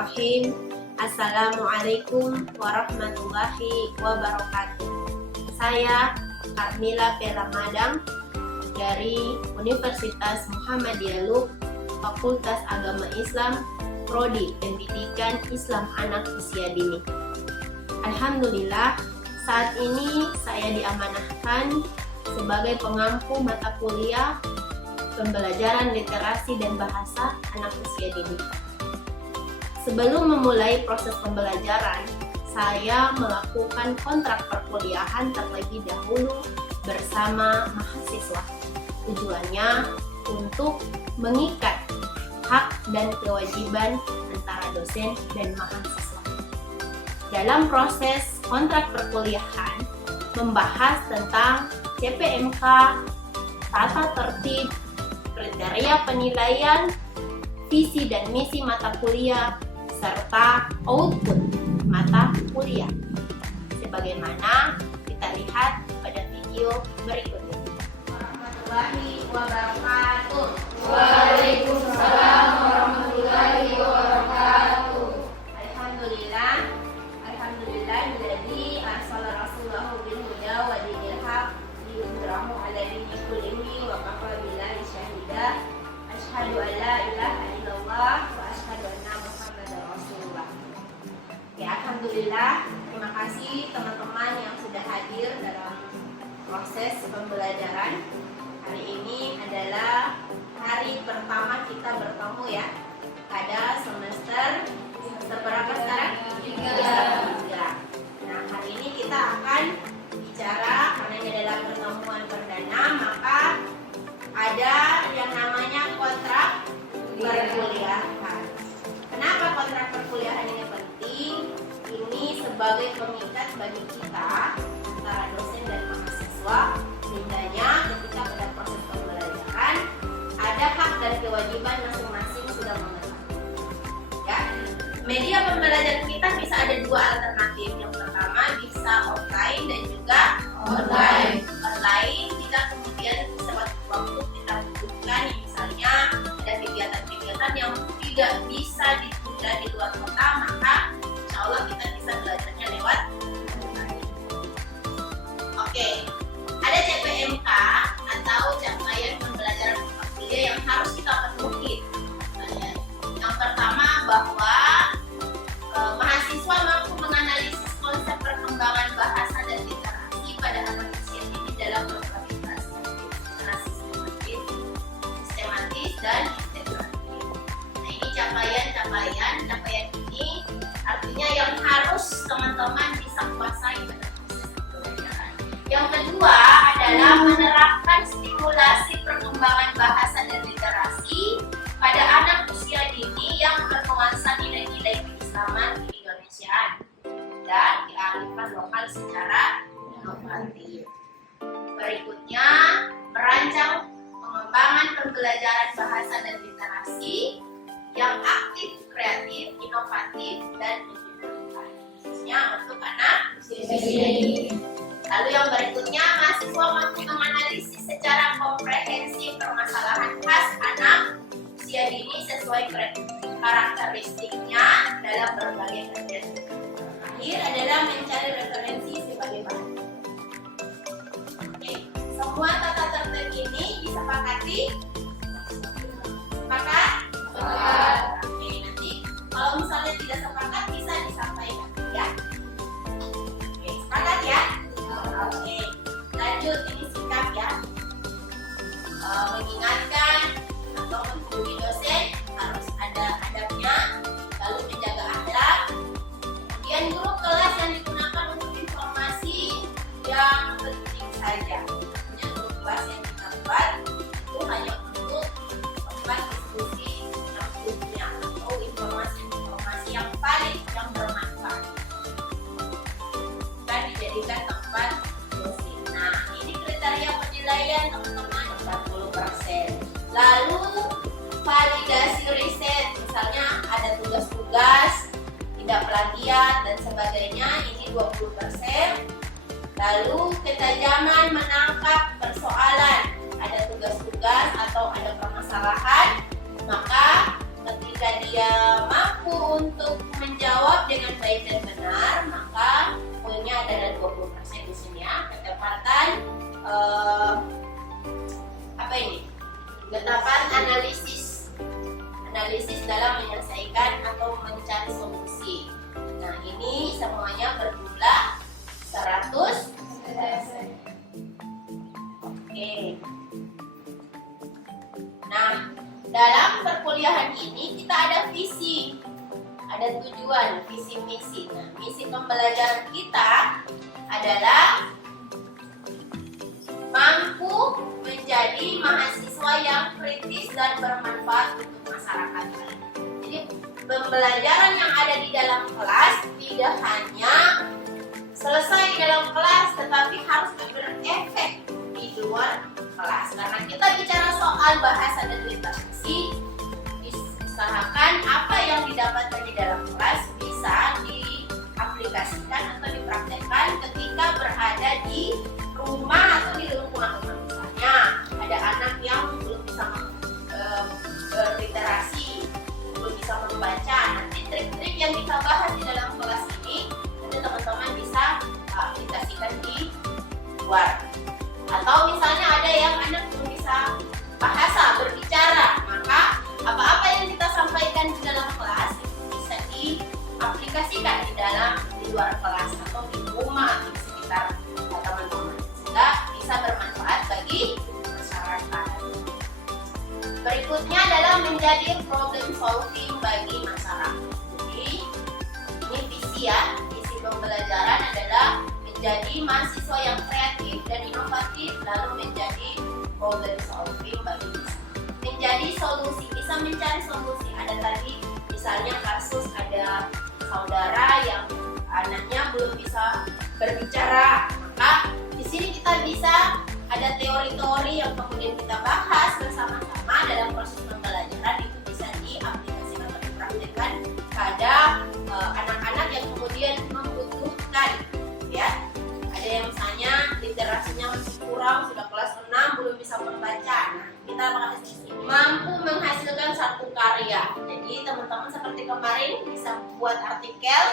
Bismillahirrahmanirrahim. Assalamualaikum warahmatullahi wabarakatuh. Saya Carmila P. Ramadhan dari Universitas Muhammadiyah Lub, Fakultas Agama Islam, Prodi Pendidikan Islam Anak Usia Dini. Alhamdulillah, saat ini saya diamanahkan sebagai pengampu mata kuliah pembelajaran literasi dan bahasa anak usia dini. Sebelum memulai proses pembelajaran, saya melakukan kontrak perkuliahan terlebih dahulu bersama mahasiswa. Tujuannya untuk mengikat hak dan kewajiban antara dosen dan mahasiswa. Dalam proses kontrak perkuliahan, membahas tentang CPMK, tata tertib, kriteria penilaian, visi dan misi mata kuliah, serta output mata kuliah. Sebagaimana kita lihat pada video berikut ini. Warahmatullahi wabarakatuh. Waalaikumsalam warahmatullahi wabarakatuh. Alhamdulillah alladzi arsala rasulahu bil huda wa dinil haq liyudhhirahu 'ala dini kullihi wa kafa billahi syahida. Asyhadu an la ilaha illallah wa asyhadu anna Muhammadar Rasulullah. Ya, alhamdulillah, terima kasih teman-teman yang sudah hadir dalam proses pembelajaran. Hari ini adalah hari pertama kita bertemu ya pada semester berapa sekarang? 3. Nah, hari ini kita akan bicara, karena ini adalah pertemuan perdana, maka ada yang namanya kontrak perkuliahan. Kenapa kontrak perkuliahan ini penting? Ini sebagai pengikat bagi kita antara dosen dan mahasiswa, sehingganya ketika pada proses pembelajaran ada hak dan kewajiban masing-masing sudah mengerti. Ya, media pembelajaran kita bisa ada dua alternatif. Yang pertama bisa offline dan juga online. Online kita kemudian sewaktu-waktu kita butuhkan, misalnya ada kegiatan-kegiatan yang tidak bisa ditunda di luar kota, maka insya Allah kita bisa belajarnya lewat online. Oke, ada CPMK atau capaian pembelajaran mata kuliah yang harus kita penuhi. Yang pertama bahwa mahasiswa mampu menganalisis konsep perkembangan bahasa dan literasi pada anak usia dini dalam berbagai perspektif secara sistematis dan integratif. Nah, ini capaian ini artinya yang harus teman-teman bisa kuasai pada proses pembelajaran. Yang kedua adalah menerapkan stimulasi perkembangan bahasa dan literasi pada anak usia dini yang bernuansa nilai-nilai keislaman, keindonesiaan, dan kearifan lokal secara inovatif. Berikutnya, merancang pengembangan pembelajaran bahasa dan literasi yang aktif, kreatif, inovatif, dan menyenangkan, khususnya untuk anak usia dini. Lalu yang berikutnya, mahasiswa mampu menganalisis secara komprehensif permasalahan khas anak usia dini sesuai karakteristiknya dalam berbagai kegiatan. Akhir adalah mencari referensi sebagai bahan. Oke, semua tata tertib ini disepakati? Sepakat? Oke, nanti kalau misalnya tidak sepakat bisa disampaikan ya. Oke, sepakat ya? Oke, lanjut, ini sikap ya. Mengingatkan atau menghubungi dosen harus ada adabnya, lalu menjaga akhlak. Kemudian grup kelas yang digunakan untuk informasi yang penting saja. Punya grup kelas yang kita buat itu hanya untuk tempat diskusi yang umumnya atau informasi yang valid, yang bermanfaat, bukan dijadikan tempat dosen. Nah, ini kriteria penilaian teman-teman 40%. Lalu validasi riset, misalnya ada tugas-tugas, tidak plagiat dan sebagainya, ini 20%. Lalu ketajaman menangkap persoalan, ada tugas-tugas atau ada permasalahan, maka ketika dia mampu untuk untuk menjawab dengan baik dan benar, maka poinnya adalah 20% di sini ya. Ketepatan ketepatan analisis dalam menyelesaikan atau mencari solusi. Nah, ini semuanya berjumlah 100. Oke. Nah, dalam perkuliahan ini kita ada visi, ada tujuan, visi misi. Nah, misi pembelajaran kita adalah mampu menjadi mahasiswa yang kritis dan bermanfaat untuk masyarakat. Jadi pembelajaran yang ada di dalam kelas tidak hanya selesai di dalam kelas, tetapi harus berefek di luar kelas. Karena kita bicara soal bahasa dan literasi, diusahakan apa yang didapatkan di dalam kelas bisa diaplikasikan atau dipraktekkan ketika berada di rumah atau di lingkungan rumah. Misalnya ada anak yang belum bisa berliterasi, belum bisa membaca, nanti trik-trik yang kita bahas di dalam kelas ini nanti teman-teman bisa aplikasikan di luar. Atau misalnya ada yang anak belum bisa bahasa, berbicara, maka apa-apa yang kita sampaikan di dalam kelas itu bisa diaplikasikan di luar kelas atau di rumah atau di sekitar teman-teman, sehingga bisa bermanfaat bagi masyarakat. Berikutnya adalah menjadi problem solving bagi masyarakat. Jadi ini visi ya, visi pembelajaran adalah menjadi mahasiswa yang kreatif dan inovatif, lalu menjadi problem solving bagi masyarakat. Menjadi solusi, bisa mencari solusi. Ada tadi misalnya kasus ada saudara yang anaknya belum bisa berbicara, maka di sini kita bisa ada teori-teori yang kemudian kita bahas bersama-sama dalam proses pembelajaran, itu bisa diaplikasikan atau dipraktikkan pada anak-anak yang kemudian membutuhkan, ya. Ada yang misalnya literasinya masih kurang, sudah kelas 6 belum bisa membaca. Nah, kita bahas di sini. Mampu menghasilkan satu karya. Jadi teman-teman seperti kemarin bisa buat artikel,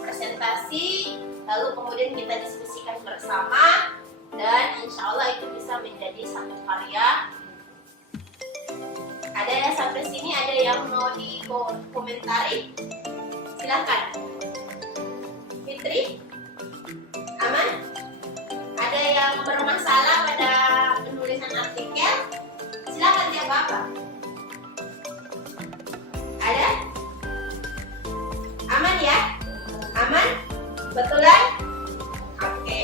presentasi, lalu kemudian kita diskusikan bersama, dan insya Allah itu bisa menjadi satu karya. Ada yang sampai sini, ada yang mau dikomentari? Silahkan. Fitri? Aman? Ada yang bermasalah pada penulisan artikel? Silahkan dia apa? Ada? Aman ya? Aman? Betulan? Oke.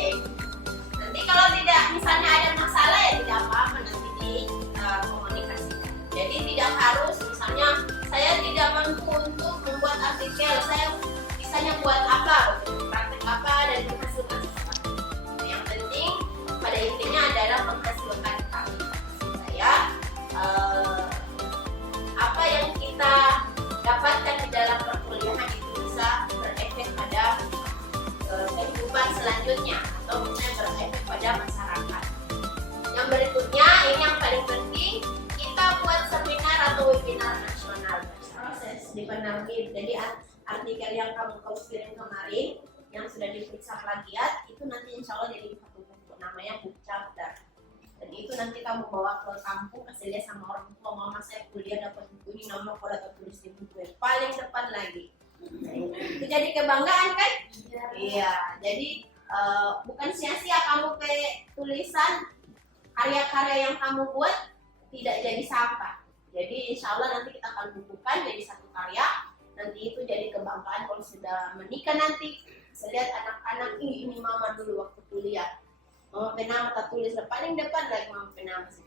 Nanti kalau tidak, misalnya ada masalah ya tidak apa-apa, nanti dikomunikasikan. Jadi tidak harus misalnya saya tidak mampu untuk membuat artikel, saya bisanya buat apa, praktek apa dan menghasilkan sesuatu. Yang penting pada intinya adalah menghasilkan karya supaya apa yang kita dapatkan di dalam perkuliahan itu bisa berefek pada kehidupan selanjutnya atau misalnya berefek pada masyarakat. Yang berikutnya, ini yang paling penting, kita buat seminar atau webinar nasional. Proses di penerbit. Jadi artikel yang kamu kirim kemarin yang sudah diperiksa plagiat itu nanti insya Allah jadi satu buku, namanya book chapter. Dan itu nanti kamu bawa ke kampung, kasih lihat sama orang tua, mama saya kuliah dapat buku ini, nama aku dapat tulis di buku yang paling depan lagi. Itu jadi kebanggaan kan? Iya. Jadi bukan sia-sia kamu tulisan, karya-karya yang kamu buat tidak jadi sampah. Jadi insya Allah nanti kita akan bukukan jadi satu karya. Nanti itu jadi kebanggaan kalau sudah menikah nanti. Saya lihat anak-anak ini mama dulu waktu kuliah. Mama pernah mata tulis paling depan lagi mama pernah masih.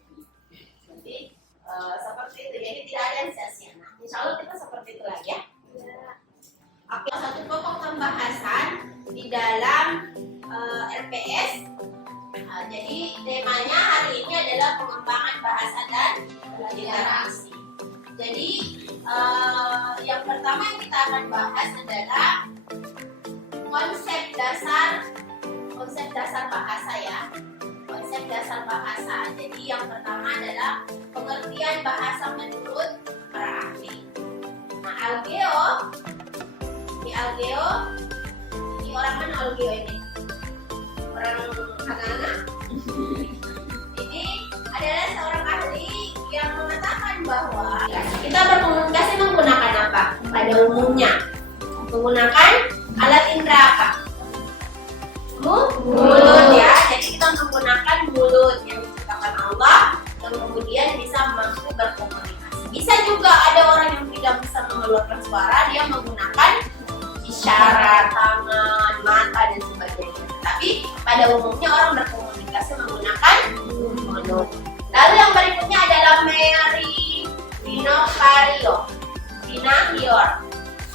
Nanti seperti itu. Jadi tidak ada yang sia-sia. Nah, insya Allah kita seperti itu lagi ya. Oke, satu pokok pembahasan di dalam RPS. Jadi temanya hari ini adalah pengembangan bahasa dan literasi. Jadi yang pertama yang kita akan bahas adalah konsep dasar bahasa ya. Konsep dasar bahasa. Jadi yang pertama adalah pengertian bahasa menurut para ahli. Nah, Algeo Algeo. Ini orang mana Algeo ini? Orang agama. Ini adalah seorang ahli yang mengatakan bahwa kita berkomunikasi menggunakan apa? Pada umumnya menggunakan alat indera apa? Mulut ya. Jadi kita menggunakan mulut yang diciptakan Allah dan kemudian bisa mampu berkomunikasi. Bisa juga ada orang yang tidak bisa mengeluarkan suara, dia menggunakan isyarat, tangan, mata dan sebagainya. Tapi pada umumnya orang berkomunikasi menggunakan mulut. Lalu yang berikutnya adalah Mary Dinocario.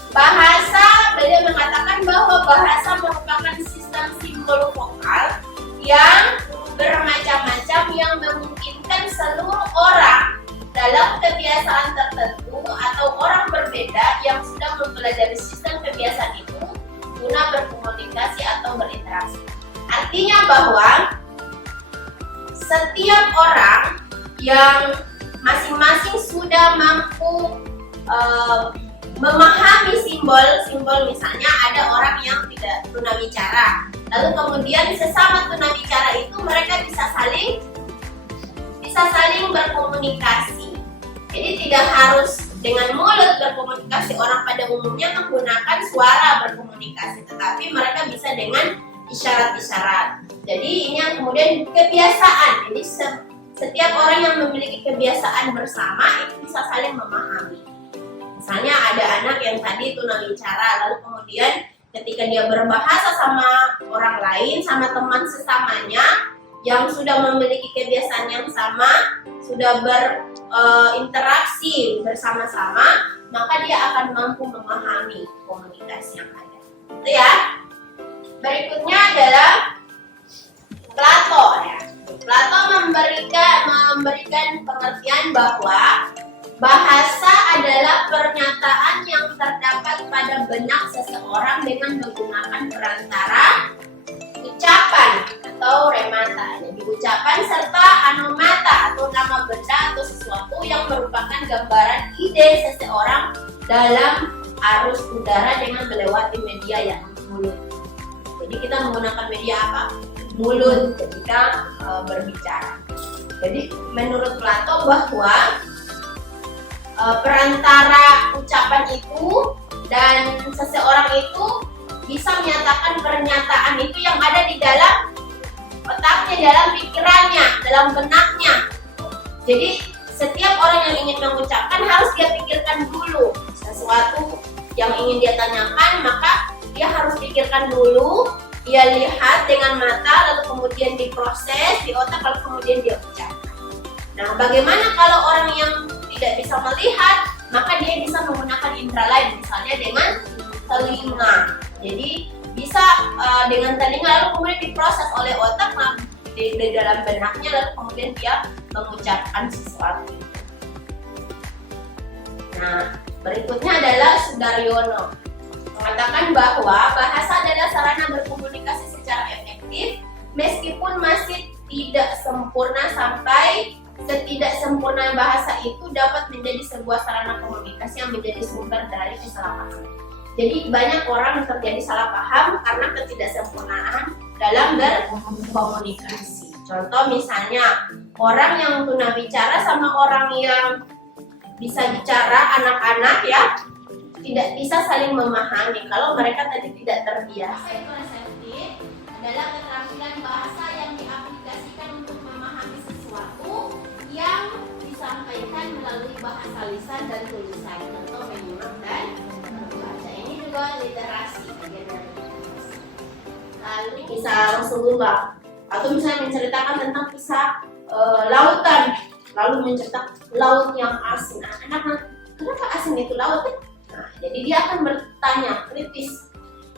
Bahasa, beliau mengatakan bahwa bahasa merupakan sistem simbol vokal yang bermacam-macam yang memungkinkan seluruh orang dalam kebiasaan tertentu atau orang berbeda yang sudah mempelajari sistem kebiasaan itu guna berkomunikasi atau berinteraksi. Artinya bahwa setiap orang yang masing-masing sudah mampu memahami simbol-simbol, misalnya ada orang yang tidak tunawicara, lalu kemudian sesama tunawicara itu mereka bisa saling berkomunikasi. Jadi tidak harus dengan mulut berkomunikasi, orang pada umumnya menggunakan suara berkomunikasi, tetapi mereka bisa dengan isyarat-isyarat. Jadi ini yang kemudian kebiasaan. Jadi setiap orang yang memiliki kebiasaan bersama itu bisa saling memahami. Misalnya ada anak yang tadi tunawicara, lalu kemudian ketika dia berbahasa sama orang lain, sama teman sesamanya yang sudah memiliki kebiasaan yang sama, sudah berinteraksi bersama-sama, maka dia akan mampu memahami komunikasi yang ada. Itu ya. Berikutnya adalah Plato ya. Plato memberikan pengertian bahwa bahasa adalah pernyataan yang terdapat pada benak seseorang dengan menggunakan perantara ucapan atau remata. Jadi ucapan serta anomata atau nama benda atau sesuatu yang merupakan gambaran ide seseorang dalam arus udara dengan melewati media yang mulut. Jadi kita menggunakan media apa? Mulut ketika berbicara. Jadi menurut Plato bahwa perantara ucapan itu dan seseorang itu bisa menyatakan pernyataan itu yang ada di dalam otaknya, dalam pikirannya, dalam benaknya. Jadi setiap orang yang ingin mengucapkan harus dia pikirkan dulu sesuatu yang ingin dia tanyakan, maka dia harus pikirkan dulu, dia lihat dengan mata, lalu kemudian diproses di otak, lalu kemudian dia ucapkan. Nah, bagaimana kalau orang yang tidak bisa melihat, maka dia bisa menggunakan indera lain, misalnya dengan telinga. Jadi bisa dengan telinga lalu kemudian diproses oleh otak di dalam benaknya, lalu kemudian dia mengucapkan sesuatu. Nah, berikutnya adalah Sudaryono mengatakan bahwa bahasa adalah sarana berkomunikasi secara efektif meskipun masih tidak sempurna. Sampai setidaksempurnaan bahasa itu dapat menjadi sebuah sarana komunikasi yang menjadi sumber dari kesalahpahaman. Jadi banyak orang yang terjadi salah paham karena ketidaksempurnaan dalam berkomunikasi. Contoh misalnya orang yang tunawicara sama orang yang bisa bicara, anak-anak ya, tidak bisa saling memahami kalau mereka tadi tidak terbiasa. Itu reseptif adalah keterampilan bahasa yang diaplikasikan untuk memahami sesuatu yang disampaikan melalui bahasa lisan dan tulisan. Contoh menyimak dan membaca. Ini juga literasi, bagian dari literasi. Lalu bisa Rasulullah, atau misalnya menceritakan tentang kisah lautan, lalu menceritakan laut yang asin. Anak-anak, kenapa asin itu laut? Nah, jadi dia akan bertanya kritis,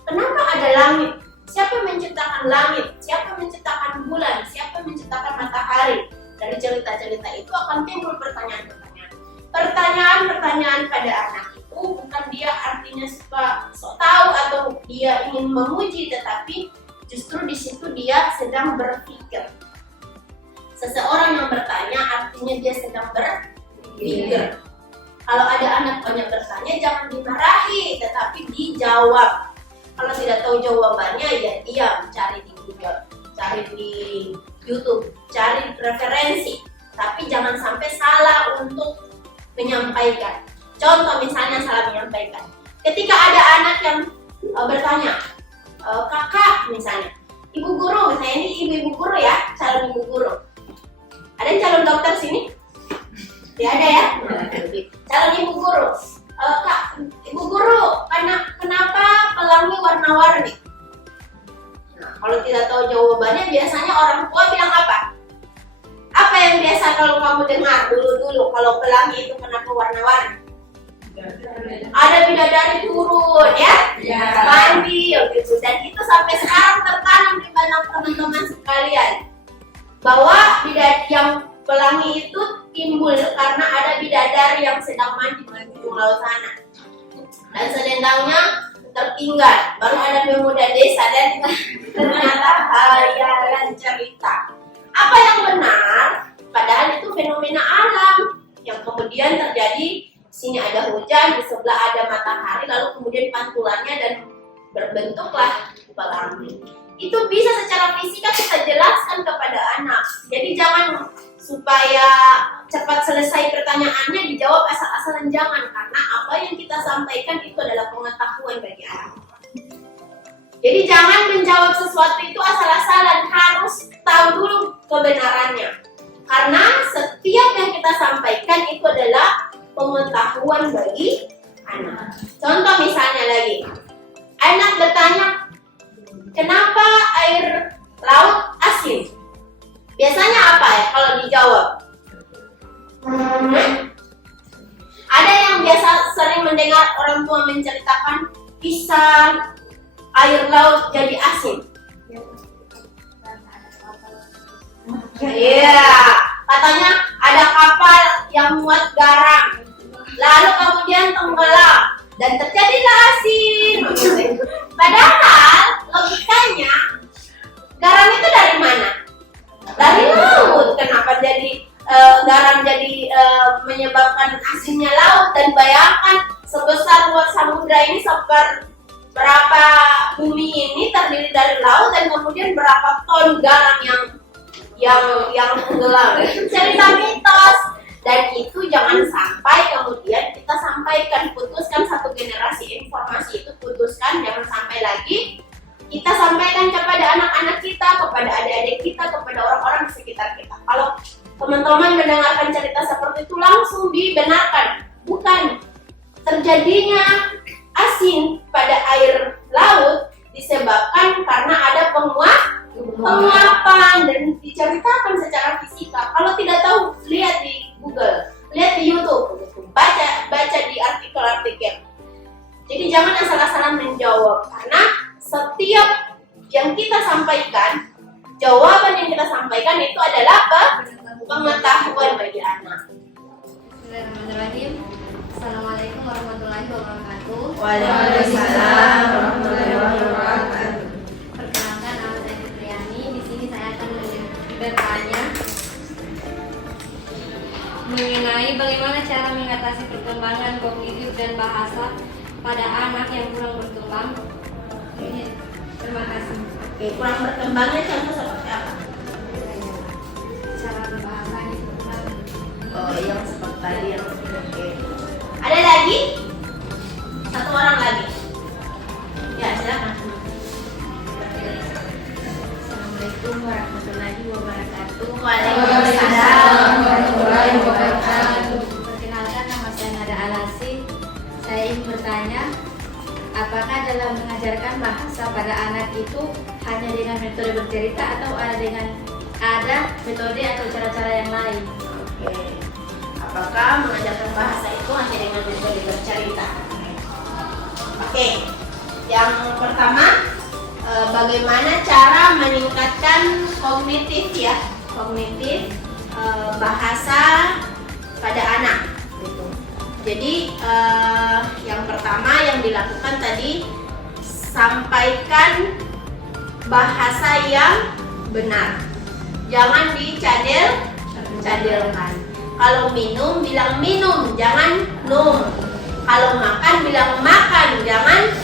kenapa ada langit? Siapa yang menciptakan langit? Siapa yang menciptakan bulan? Siapa yang menciptakan matahari? Dari cerita-cerita itu akan timbul pertanyaan-pertanyaan. Pertanyaan-pertanyaan pada anak itu bukan dia artinya suka sok tahu atau dia ingin memuji, tetapi justru di situ dia sedang berpikir. Seseorang yang bertanya artinya dia sedang berpikir. Kalau ada anak banyak bertanya, jangan dimarahi, tetapi dijawab. menjawab. Kalau tidak tahu jawabannya ya diam, cari di Google, cari di YouTube, cari referensi. Tapi jangan sampai salah untuk menyampaikan. Contoh misalnya salah menyampaikan. Ketika ada anak yang bertanya, kakak misalnya, ibu guru, misalnya ini ibu guru ya, calon ibu guru. Ada yang calon dokter sini? Tidak ada ya? Calon ibu guru. Kak, ibu guru, kenapa pelangi warna-warni? Nah, kalau tidak tahu jawabannya, biasanya orang tua bilang apa? Apa yang biasa kalau kamu dengar dulu kalau pelangi itu kenapa warna-warni? Ada bidadari turun ya, mandi gitu. Dan itu sampai sekarang tertanam di banyak teman-teman sekalian bahwa yang pelangi itu timbul karena ada bidadari yang sedang mandi di ujung laut sana. Dan selendangnya tertinggal. Baru ada pemuda desa dan ternyata hayalan cerita. Apa yang benar? Padahal itu fenomena alam yang kemudian terjadi. Sini ada hujan, di sebelah ada matahari, lalu kemudian pantulannya dan berbentuklah pelangi. Itu bisa secara fisika kita jelaskan kepada anak. Jadi jangan supaya cepat selesai pertanyaannya dijawab asal-asalan, jangan, karena apa yang kita sampaikan itu adalah pengetahuan bagi anak. Jadi jangan menjawab sesuatu itu asal-asalan, harus tahu dulu kebenarannya. Karena setiap yang kita sampaikan itu adalah pengetahuan bagi anak. Contoh misalnya lagi, anak bertanya, kenapa air laut asin? Biasanya apa ya kalau dijawab? Ada yang biasa sering mendengar orang tua menceritakan kisah air laut jadi asin. Iya, katanya ada kapal yang muat garam, lalu kemudian tenggelam dan terjadilah asin. Padahal logikanya garam itu dari mana? Dari laut. Kenapa jadi garam jadi menyebabkan asinnya laut? Dan bayangkan sebesar luas samudra ini berapa bumi ini terdiri dari laut dan kemudian berapa ton garam yang tenggelam. Cerita mitos. Dan itu jangan sampai kemudian kita sampaikan, putuskan satu generasi informasi itu, putuskan, jangan sampai lagi kita sampaikan kepada anak-anak kita, kepada adik-adik kita, kepada orang-orang di sekitar kita. Kalau teman-teman mendengarkan cerita seperti itu langsung dibenarkan. Bukan, terjadinya asin pada air laut disebabkan karena ada penguapan dan diceritakan secara fisika. Kalau tidak tahu, lihat di Google, lihat di YouTube, baca di artikel-artikel. Jadi jangan asal-asalan menjawab, karena setiap yang kita sampaikan, jawaban yang kita sampaikan itu adalah pengetahuan bagi anak. Bismillahirrahmanirrahim. Assalamualaikum warahmatullahi wabarakatuh. Waalaikumsalam warahmatullahi wabarakatuh. Perkenalkan, nama saya Fitriani. Di sini saya akan bertanya mengenai bagaimana cara mengatasi perkembangan kognitif dan bahasa pada anak yang kurang berkembang. Terima kasih. Oke, kurang berkembangnya contoh seperti apa? Cara berbahasa itu kurang. Oh, yang seperti tadi yang oke. Ada lagi? Satu orang lagi. Ya, silakan. Assalamualaikum warahmatullahi wabarakatuh. Waalaikumsalam warahmatullahi wabarakatuh. Perkenalkan, nama saya Nada Alasi. Saya ingin bertanya, apakah dalam mengajarkan bahasa pada anak itu hanya dengan metode bercerita atau ada metode atau cara-cara yang lain? Oke. Apakah mengajarkan bahasa itu hanya dengan metode bercerita? Oke. Yang pertama, bagaimana cara meningkatkan kognitif bahasa pada anak gitu. Jadi yang pertama yang dilakukan tadi, sampaikan bahasa yang benar, jangan dicadel-cadelkan. Kalau minum bilang minum, jangan num. Kalau makan bilang makan, jangan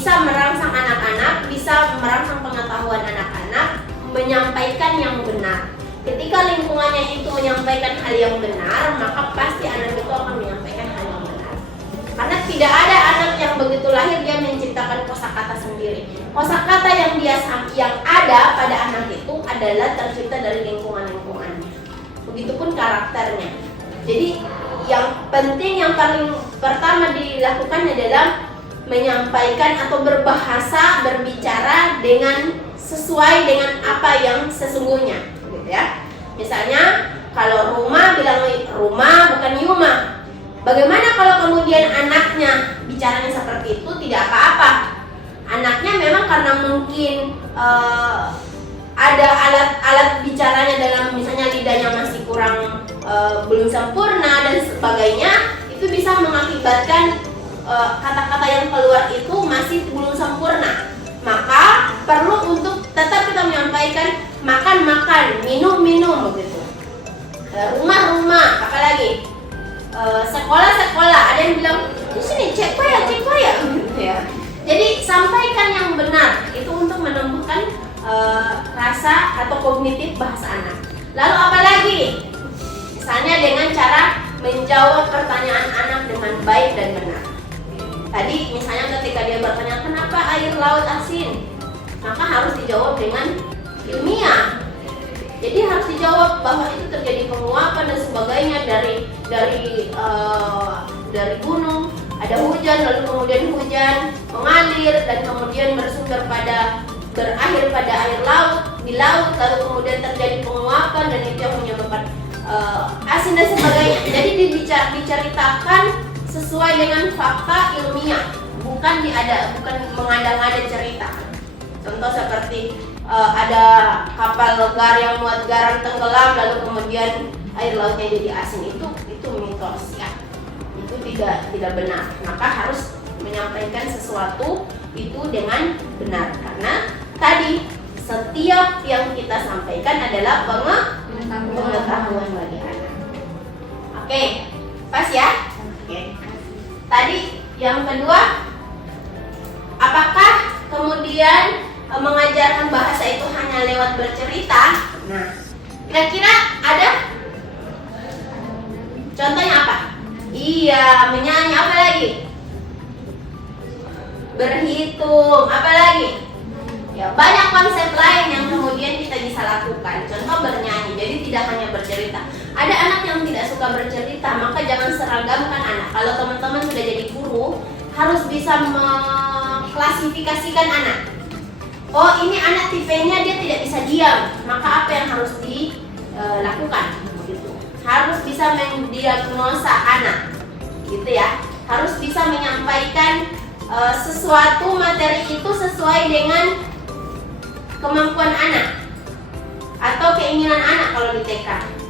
bisa merangsang anak-anak, bisa merangsang pengetahuan anak-anak, menyampaikan yang benar. Ketika lingkungannya itu menyampaikan hal yang benar, maka pasti anak itu akan menyampaikan hal yang benar. Karena tidak ada anak yang begitu lahir dia menciptakan kosakata sendiri. Kosakata yang ada pada anak itu adalah tercipta dari lingkungannya. Begitupun karakternya. Jadi yang penting, yang paling pertama dilakukan adalah menyampaikan atau berbahasa, berbicara dengan sesuai dengan apa yang sesungguhnya, gitu ya. Misalnya kalau rumah bilang rumah bukan Yuma. Bagaimana kalau kemudian anaknya bicaranya seperti itu? Tidak apa-apa. Anaknya memang karena mungkin ada alat bicaranya dalam misalnya lidahnya masih kurang belum sempurna dan sebagainya, itu bisa mengakibatkan kata-kata yang keluar itu masih belum sempurna. Maka perlu untuk tetap kita menyampaikan makan, minum begitu. Rumah, apalagi sekolah. Ada yang bilang di sini cek ya, gitu ya. Jadi sampaikan yang benar itu untuk menumbuhkan rasa atau kognitif bahasa anak. Lalu apalagi? Misalnya dengan cara menjawab pertanyaan anak dengan baik dan benar. Tadi misalnya ketika dia bertanya kenapa air laut asin, maka harus dijawab dengan ilmiah. Jadi harus dijawab bahwa itu terjadi penguapan dan sebagainya dari gunung, ada hujan, lalu kemudian hujan mengalir dan kemudian berakhir pada air laut, di laut, lalu kemudian terjadi penguapan dan itu yang menyebabkan asin dan sebagainya. Jadi diceritakan sesuai dengan fakta ilmiah, bukan mengada-ngada cerita. Contoh seperti ada kapal yang muat garam tenggelam lalu kemudian air lautnya jadi asin, itu mitos ya. Itu tidak benar. Maka harus menyampaikan sesuatu itu dengan benar karena tadi setiap yang kita sampaikan adalah pengetahuan bagi anak. Oke, pas ya? Oke. Tadi yang kedua, apakah kemudian mengajarkan bahasa itu hanya lewat bercerita? Nah, kira-kira ada? Contohnya apa? Iya, menyanyi, apa lagi? Berhitung, apa lagi? Ya, banyak konsep lain yang kemudian kita bisa lakukan. Contoh bernyanyi, jadi tidak hanya bercerita. Ada anak yang tidak suka bercerita, maka jangan seragamkan anak. Kalau teman-teman sudah jadi guru, harus bisa mengklasifikasikan anak. Oh, ini anak tipenya dia tidak bisa diam, maka apa yang harus dilakukan? Gitu. Harus bisa mendiagnosa anak, gitu ya. Harus bisa menyampaikan sesuatu materi itu sesuai dengan kemampuan anak atau keinginan anak kalau di TK.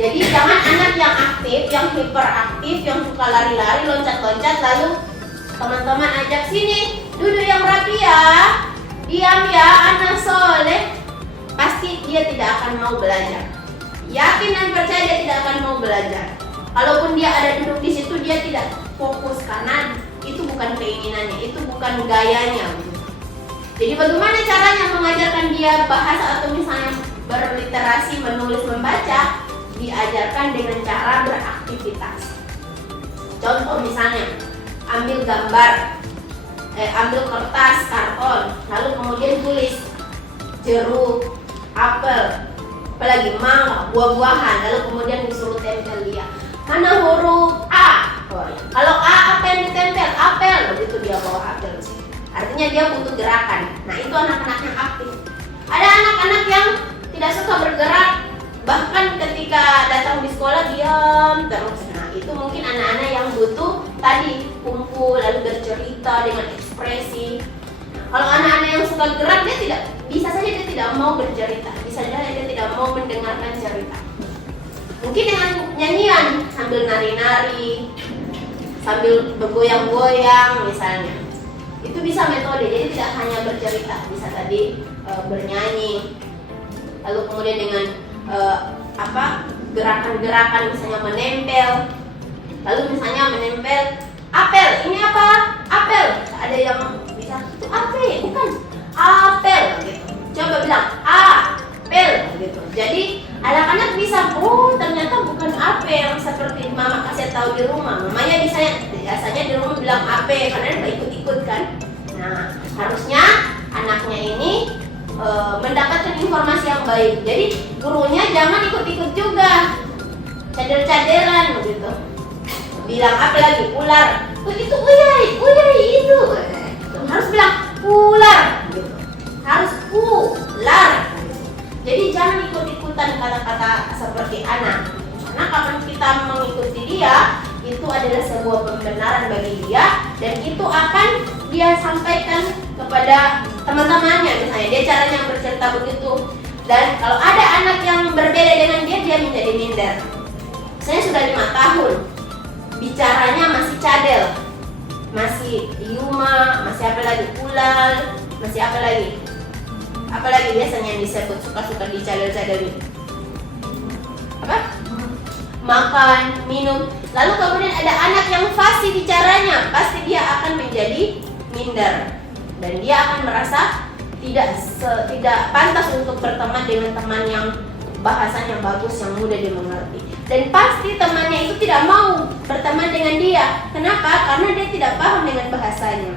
Jadi jangan anak yang aktif, yang hiperaktif, yang suka lari-lari, loncat-loncat, lalu teman-teman ajak sini, duduk yang rapi ya, diam ya, anak soleh, pasti dia tidak akan mau belajar. Yakin dan percaya dia tidak akan mau belajar. Kalaupun dia ada duduk di situ, dia tidak fokus karena itu bukan keinginannya, itu bukan gayanya. Jadi bagaimana caranya mengajarkan dia bahasa atau misalnya berliterasi, menulis, membaca? Diajarkan dengan cara beraktivitas. Contoh misalnya, ambil gambar, ambil kertas, karton, lalu kemudian tulis jeruk, apel, apalagi mangga, buah-buahan, lalu kemudian disuruh tempel dia. Mana huruf A? Oh, ya. Kalau A apa yang ditempel? Apel, begitu dia bawa apel. Artinya dia butuh gerakan. Nah, itu anak-anak yang aktif. Ada anak-anak yang tidak suka bergerak, bahkan ketika datang di sekolah diam terus. Nah, itu mungkin anak-anak yang butuh tadi kumpul lalu bercerita dengan ekspresi. Kalau anak-anak yang suka gerak, dia tidak mau bercerita, bisa saja dia tidak mau mendengarkan cerita. Mungkin dengan nyanyian sambil nari-nari, sambil bergoyang-goyang misalnya. Itu bisa metode, jadi tidak hanya bercerita, bisa tadi bernyanyi. Lalu kemudian dengan gerakan-gerakan misalnya menempel. Lalu misalnya menempel apel, ini apa? Apel. Ada yang bisa apel, bukan apel gitu. Coba bilang apel gitu. Jadi anak-anak bisa, oh ternyata bukan apel seperti mama kasih tahu di rumah. Mamanya biasanya di rumah bilang apel karena dia ikut-ikut kan. Nah, harusnya anaknya ini mendapatkan informasi yang baik. Jadi gurunya jangan ikut-ikut juga, cader-caderan begitu. Bilang apa lagi? Ular. Oh, itu uyai itu. Harus bilang ular gitu. Harus ular. Jadi jangan ikut-ikutan kata-kata seperti anak. Karena kapan kita mengikuti dia, itu adalah sebuah pembenaran bagi dia, dan itu akan dia sampaikan kepada teman-temannya. Misalnya dia caranya bercerita begitu, dan kalau ada anak yang berbeda dengan dia menjadi minder. Saya sudah 5 tahun bicaranya masih cadel, masih yuma, masih apa lagi, ulal, masih apa lagi biasanya disebut suka-suka dicadel-cadelin apa? Makan, minum. Lalu kemudian ada anak yang fasih bicaranya, pasti dia akan menjadi minder dan dia akan merasa tidak pantas untuk berteman dengan teman yang bahasanya bagus, yang mudah dimengerti. Dan pasti temannya itu tidak mau berteman dengan dia. Kenapa? Karena dia tidak paham dengan bahasanya.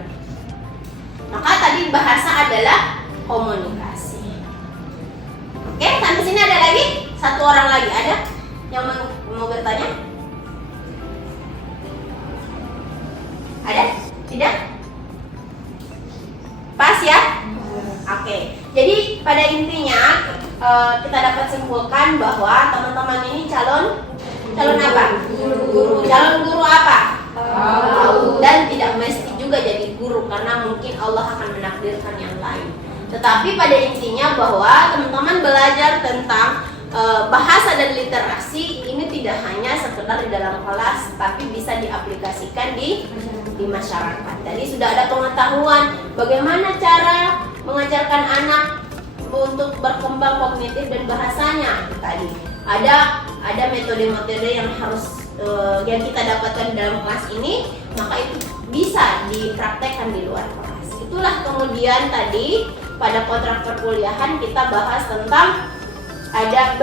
Maka tadi bahasa adalah komunikasi. Oke, sampai sini ada lagi? Satu orang lagi ada yang mau bertanya? Ada? Tidak? Pas ya? Oke. Jadi pada intinya kita dapat simpulkan bahwa teman-teman ini calon apa? Guru. Calon guru apa? Dan tidak mesti juga jadi guru karena mungkin Allah akan menakdirkan yang lain. Tetapi pada intinya bahwa teman-teman belajar tentang bahasa dan literasi ini tidak hanya sekedar di dalam kelas, tapi bisa diaplikasikan di masyarakat. Jadi sudah ada pengetahuan bagaimana cara mengajarkan anak untuk berkembang kognitif dan bahasanya. Tadi ada metode-metode yang harus yang kita dapatkan dalam kelas ini, maka itu bisa dipraktekkan di luar kelas. Itulah kemudian tadi pada kontrak perkuliahan kita bahas tentang ada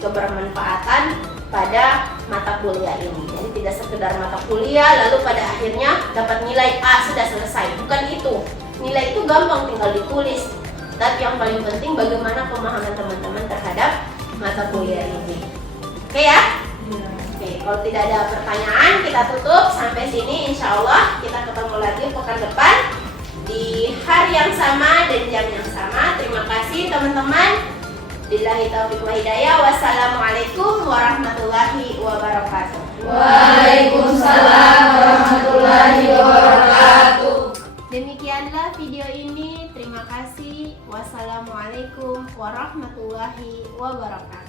kebermanfaatan pada mata kuliah ini. Jadi tidak sekedar mata kuliah lalu pada akhirnya dapat nilai A sudah selesai. Bukan itu. Nilai itu gampang tinggal ditulis. Tapi yang paling penting bagaimana pemahaman teman-teman terhadap mata kuliah ini. Oke ya? Oke, kalau tidak ada pertanyaan kita tutup sampai sini. Insya Allah kita ketemu lagi pekan depan di hari yang sama dan jam yang sama. Terima kasih teman-teman. Billahi taufiq wa hidayah. Wassalamualaikum warahmatullahi wabarakatuh. Waalaikumsalam warahmatullahi wabarakatuh. Demikianlah video ini. Terima kasih. Wassalamualaikum warahmatullahi wabarakatuh.